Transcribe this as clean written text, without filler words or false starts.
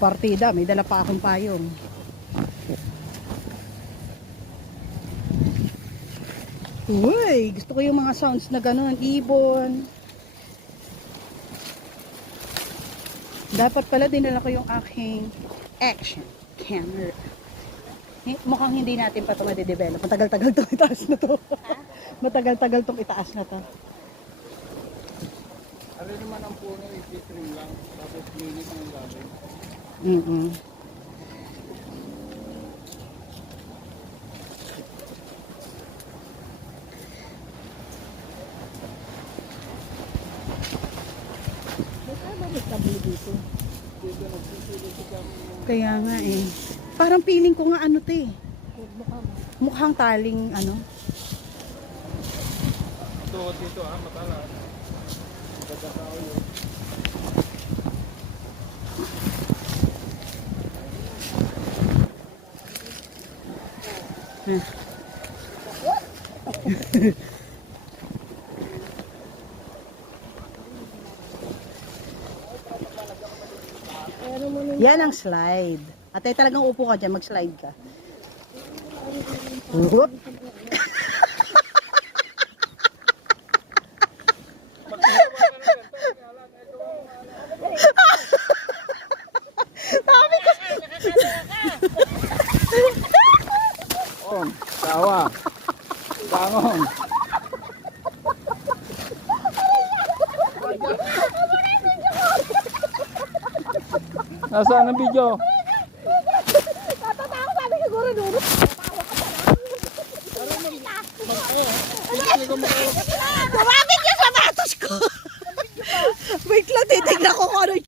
Partida, may dala pa akong payong. Uy, gusto ko yung mga sounds na gano'n, ibon. Dapat pala dinala ko yung aking action camera. Mukhang hindi natin pa ito ma-develop. Matagal-tagal itong itaas na to. Matagal-tagal itong itaas na to. Ano naman ang puno, i-trim lang. Tapos linis ng lalim. Kaya nga eh. Parang feeling ko nga ano to eh. Mukhang taling ano. Tuhod dito matalas. Pagkakao yun. Yan ang slide. At ay talagang upo ka dyan, mag-slide ka. Whoop. Tawa. Bangon. Nasaan ang video? Natatakot sabi siguro duro. Bakit yung sapatos ko? Wait lang, titignan ko kung ano